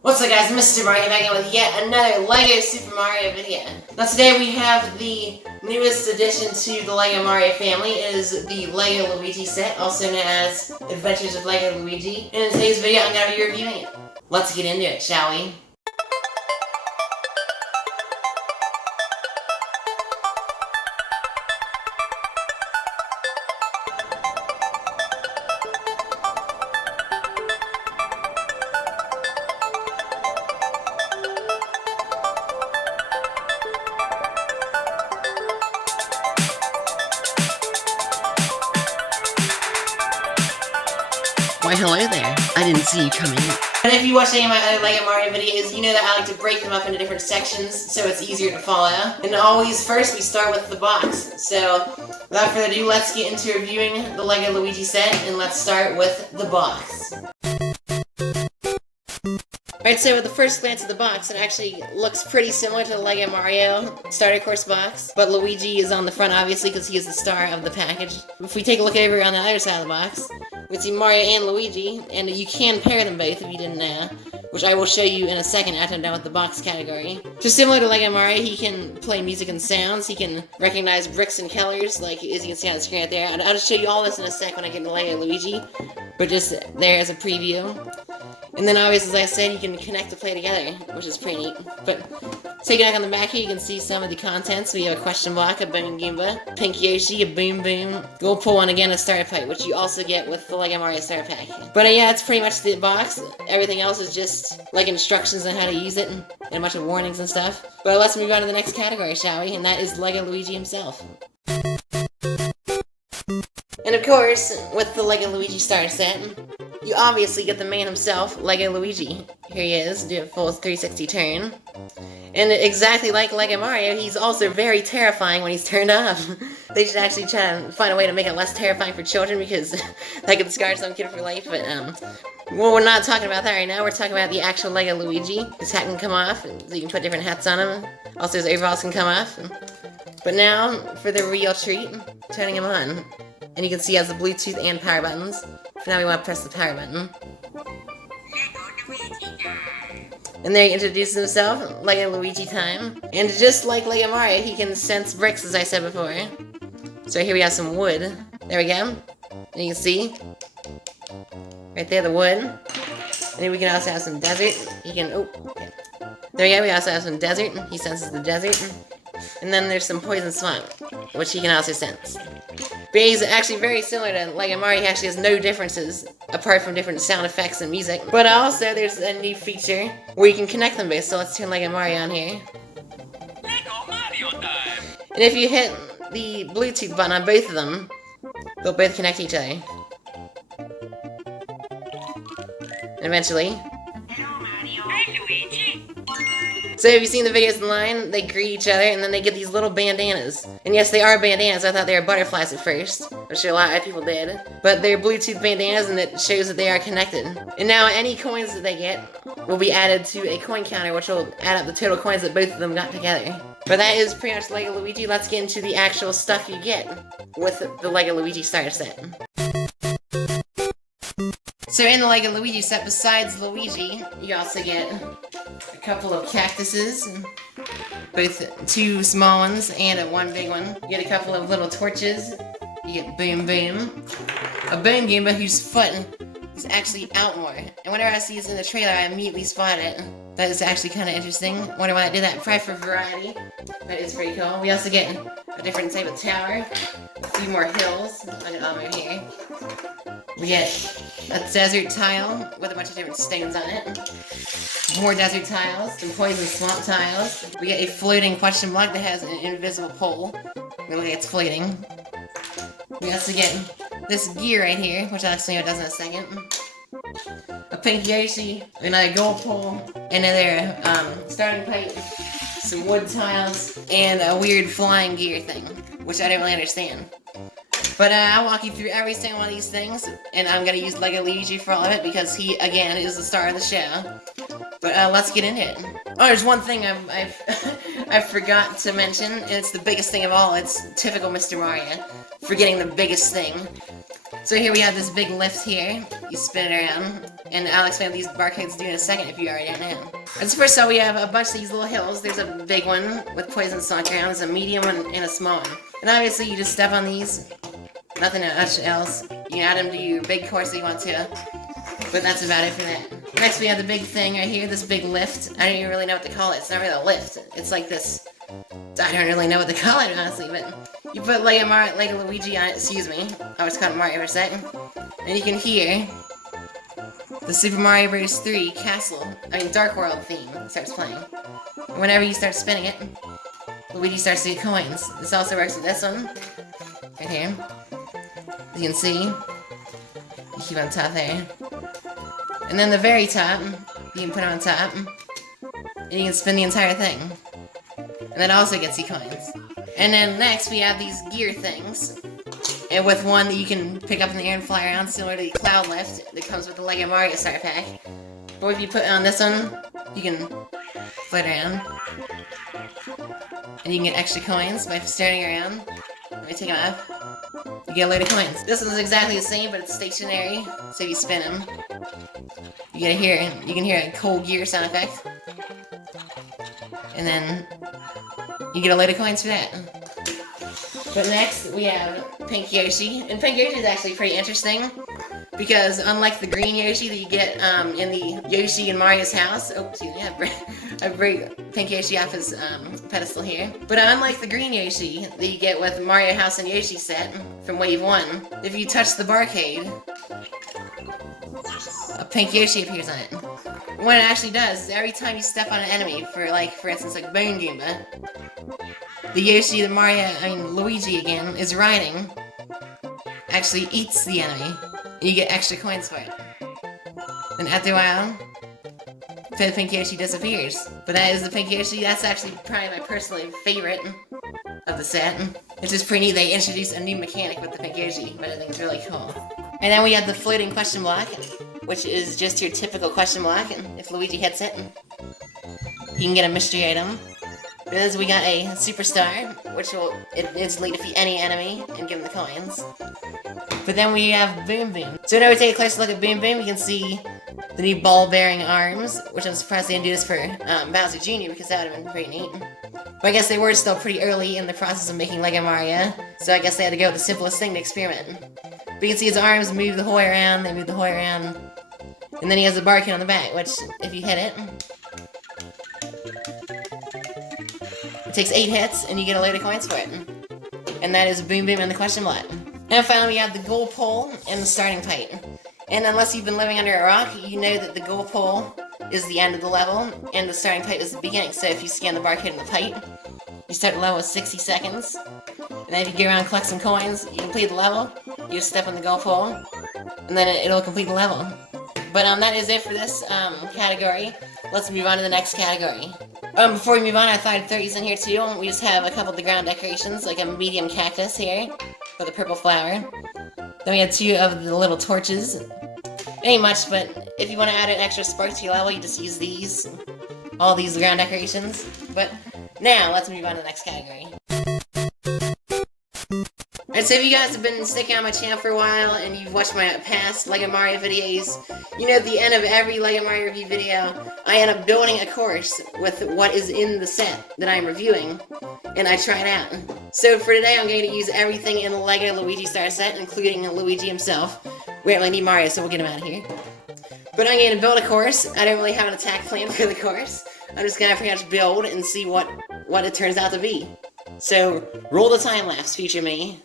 What's up guys, Mr. Mario back in with yet another LEGO Super Mario video. Now today we have the newest addition to the LEGO Mario family. It is the LEGO Luigi set, also known as Adventures with LEGO Luigi. And in today's video I'm going to be reviewing it. Let's get into it, shall we? Why hello there, I didn't see you coming. And if you watch any of my other LEGO Mario videos, you know that I like to break them up into different sections so it's easier to follow. And always first we start with the box. So without further ado, let's get into reviewing the LEGO Luigi set, and let's start with the box. Alright, so with the first glance at the box, it actually looks pretty similar to the LEGO Mario Starter Course box, but Luigi is on the front obviously because he is the star of the package. If we take a look over on the other side of the box, we can see Mario and Luigi, and you can pair them both if you didn't know, which I will show you in a second after I'm done with the box category. Just similar to LEGO Mario, he can play music and sounds, he can recognize bricks and colors, like as you can see on the screen right there. I'll just show you all this in a sec when I get into LEGO Luigi, but just there as a preview. And then obviously, as I said, you can connect to play together, which is pretty neat. But taking a look on the back here, you can see some of the contents. We have a question block, a Boom Goomba, Pink Yoshi, a Boom Boom, Gold Pull One again, a starter pack, which you also get with the LEGO Mario starter pack. But yeah, that's pretty much the box. Everything else is just like instructions on how to use it and a bunch of warnings and stuff. But let's move on to the next category, shall we? And that is LEGO Luigi himself. And of course, with the LEGO Luigi starter set, you obviously get the man himself, LEGO Luigi. Here he is, do a full 360 turn. And exactly like LEGO Mario, he's also very terrifying when he's turned off. They should actually try to find a way to make it less terrifying for children because that could scar some kid for life, but well, we're not talking about that right now. We're talking about the actual LEGO Luigi. His hat can come off, so you can put different hats on him. Also his overalls can come off. But now, for the real treat, turning him on. And you can see he has the Bluetooth and power buttons. For now we want to press the power button. And there he introduces himself, LEGO Luigi time. And just like LEGO Mario, he can sense bricks, as I said before. So here we have some wood. There we go. And you can see, right there, the wood. And then we can also have some desert. He can, oh, okay. There we go, we also have some desert. He senses the desert. And then there's some poison swamp, which he can also sense. But he's actually very similar to LEGO Mario. He actually has no differences, apart from different sound effects and music. But also, there's a new feature where you can connect them both. So let's turn LEGO Mario on here. LEGO Mario time! And if you hit the Bluetooth button on both of them, they'll both connect to each other. And eventually. Hello Mario. Hi Luigi. So if you've seen the videos online, they greet each other and then they get these little bandanas. And yes, they are bandanas. I thought they were butterflies at first, which a lot of people did. But they're Bluetooth bandanas and it shows that they are connected. And now any coins that they get will be added to a coin counter, which will add up the total coins that both of them got together. But that is pretty much LEGO Luigi. Let's get into the actual stuff you get with the LEGO Luigi starter set. So in the LEGO Luigi set, besides Luigi, you also get a couple of cactuses, both two small ones and one big one. You get a couple of little torches. You get Boom Boom, a Boom Goomba whose foot is actually out more. And whenever I see this in the trailer, I immediately spot it. That is actually kind of interesting. Wonder why I did that. Probably for variety. That is pretty cool. We also get a different type of tower, a few more hills, like it over here. We get a desert tile with a bunch of different stones on it. More desert tiles, some poison swamp tiles. We get a floating question block that has an invisible pole. Look like it's floating. We also get this gear right here, which I'll explain what it does in a second. A Pink Yoshi, another gold pole, another starting pipe, some wood tiles, and a weird flying gear thing, which I don't really understand. But I'll walk you through every single one of these things, and I'm going to use LEGO Luigi for all of it because he, again, is the star of the show. But let's get into it. Oh, there's one thing I forgot to mention, and it's the biggest thing of all. It's typical Mr. Mario, forgetting the biggest thing. So here we have this big lift here. You spin it around, And I'll explain what these barcodes do in a second if you already don't know. As first off, we have a bunch of these little hills. There's a big one with poison stalk around, there's a medium one, and a small one. And obviously you just step on these. Nothing much else. You can add them to your big course if you want to. But that's about it for that. Next we have the big thing right here, this big lift. I don't even really know what to call it. It's not really a lift. It's like this... I don't really know what to call it, honestly, but... You put Lego Luigi on it, excuse me. I was calling Mario for a second. And you can hear... the Super Mario Bros. 3 Dark World theme starts playing. And whenever you start spinning it, Luigi starts to get coins. This also works with this one. Right here. You can see. You keep on top there. And then the very top, you can put it on top. And you can spin the entire thing. And that also gets you coins. And then next we have these gear things. And with one that you can pick up in the air and fly around, similar to the Cloud Lift that comes with the Lego Mario Starter Pack. But if you put it on this one, you can float around. And you can get extra coins by starting around. Let me take them off. You get a load of coins. This one's exactly the same, but it's stationary. So if you spin them, you can hear a cold gear sound effect. And then you get a load of coins for that. But next, we have Pink Yoshi. And Pink Yoshi is actually pretty interesting. Because unlike the green Yoshi that you get in the Yoshi in Mario's house... Oh, excuse me, I break Pink Yoshi off his pedestal here. But unlike the green Yoshi that you get with Mario House and Yoshi set from Wave 1, if you touch the barcode, a Pink Yoshi appears on it. What it actually does is every time you step on an enemy, for instance, like Bone Goomba, the Yoshi that Luigi again, is riding, actually eats the enemy, and you get extra coins for it. And after a while, the Pink Yoshi disappears. But that is the Pink Yoshi, that's actually probably my personal favorite of the set. It's just pretty neat they introduced a new mechanic with the Pink Yoshi, but I think it's really cool. And then we have the floating question block, which is just your typical question block, and if Luigi hits it, you can get a mystery item. Because we got a superstar, which will instantly defeat any enemy and give them the coins. But then we have Boom Boom. So now we take a closer look at Boom Boom, we can see the new ball-bearing arms, which I'm surprised they didn't do this for Bowser Jr. because that would have been pretty neat. But I guess they were still pretty early in the process of making Lego Mario, so I guess they had to go with the simplest thing to experiment. But you can see his arms move the whole way around, they move the whole way around. And then he has a barcode on the back, which, if you hit it, it takes 8 hits, and you get a load of coins for it. And that is Boom Boom and the question block. And finally, we have the goal pole and the starting pipe. And unless you've been living under a rock, you know that the goal pole is the end of the level, and the starting pipe is the beginning. So if you scan the barcode in the pipe, you start the level with 60 seconds. And then if you go around and collect some coins, you complete the level, you just step on the goal pole, and then it'll complete the level. But that is it for this category. Let's move on to the next category. Before we move on, I thought I'd throw these in here too. We just have a couple of the ground decorations, like a medium cactus here, with a purple flower. Then we have 2 of the little torches. It ain't much, but if you want to add an extra spark to your level, you just use these. All these ground decorations. But now, let's move on to the next category. Alright, so if you guys have been sticking on my channel for a while, and you've watched my past LEGO Mario videos, you know at the end of every LEGO Mario review video, I end up building a course with what is in the set that I'm reviewing, and I try it out. So for today, I'm going to use everything in the LEGO Luigi Star set, including Luigi himself. We don't really need Mario, so we'll get him out of here. But I'm going to build a course. I don't really have an attack plan for the course. I'm just going to pretty much build and see what it turns out to be. So, roll the time lapse, future me.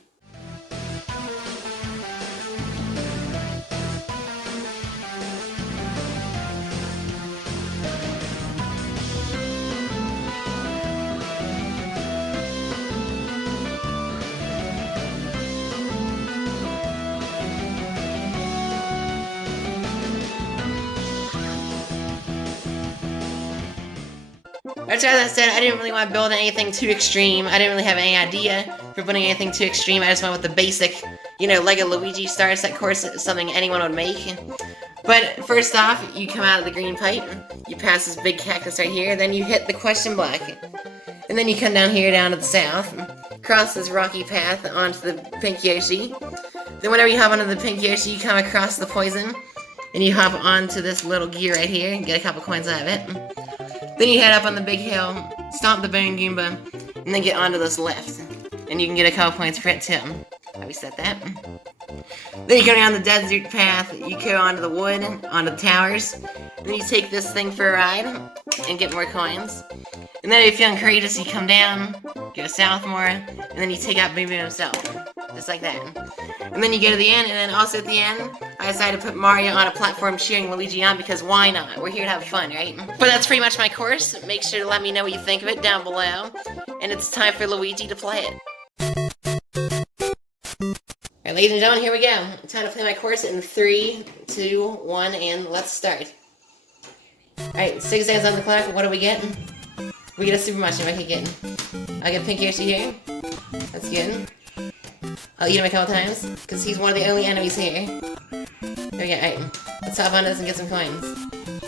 As I said, I didn't really want to build anything too extreme. I didn't really have any idea for building anything too extreme. I just went with the basic, LEGO Luigi Star Set course, something anyone would make. But first off, you come out of the green pipe, you pass this big cactus right here, then you hit the question block. And then you come down here, down to the south, cross this rocky path onto the Pink Yoshi. Then whenever you hop onto the Pink Yoshi, you come across the poison, Then you hop onto this little gear right here and get a couple coins out of it. Then you head up on the big hill, stomp the Bone Goomba, and then get onto this lift. And you can get a couple points for it too. How we set that? Then you go down the desert path, you go onto the wood, onto the towers. Then you take this thing for a ride and get more coins. And then if you're feeling courageous, you come down, go south more, and then you take out Boom Boom himself. Just like that. And then you go to the end, and then also at the end, I decided to put Mario on a platform cheering Luigi on because why not? We're here to have fun, right? But that's pretty much my course. Make sure to let me know what you think of it down below. And it's time for Luigi to play it. Alright, ladies and gentlemen, here we go. Time to play my course in 3, 2, 1, and let's start. Alright, 6 seconds on the clock. What do we get? We get a super mushroom. I keep getting. I get Pink Yoshi here. That's good. I'll eat him a couple times, because he's one of the only enemies here. There we go, alright. Let's hop on this and get some coins.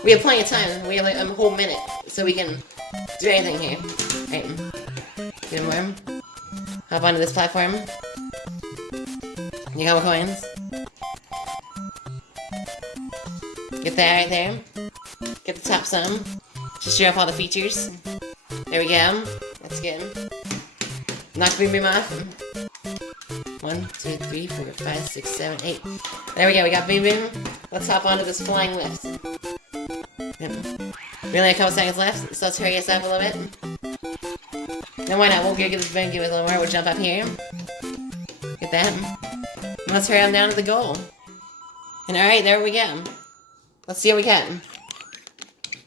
We have plenty of time. We have like a whole minute, so we can do anything here. Alright. Get him warm. Hop onto this platform. You got more coins. Get that right there. Get the top some. Just show off all the features. There we go. That's good. Knock Boom Boom off. 1, 2, 3, 4, 5, 6, 7, 8. There we go, we got Boom Boom. Let's hop onto this flying lift. We only have a couple seconds left, so let's hurry us up a little bit. Then why not? We'll go get this Bone Goomba a little more. We'll jump up here. Get that. And let's hurry on down to the goal. And alright, there we go. Let's see what we get.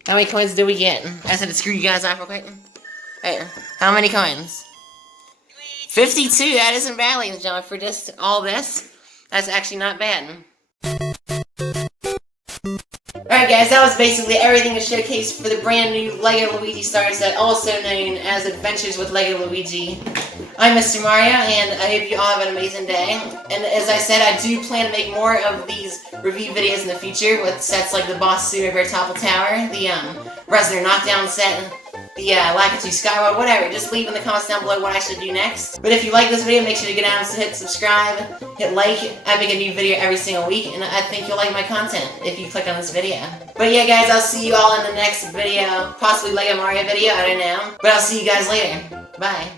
How many coins do we get? I just had to screw you guys off real quick. Alright, how many coins? 52, that isn't bad, ladies and gentlemen, for just all this. That's actually not bad. Alright guys, that was basically everything to showcase for the brand new LEGO Luigi Star Set, also known as Adventures with LEGO Luigi. I'm Mr. Mario, and I hope you all have an amazing day. And as I said, I do plan to make more of these review videos in the future with sets like the Boss Suit over Topple Tower, the Reznor Knockdown set, the Lakitu Skyward, whatever. Just leave in the comments down below what I should do next. But if you like this video, make sure to go down and hit subscribe, hit like. I make a new video every single week, and I think you'll like my content if you click on this video. But yeah guys, I'll see you all in the next video, possibly LEGO Mario video, I don't know. But I'll see you guys later. Bye.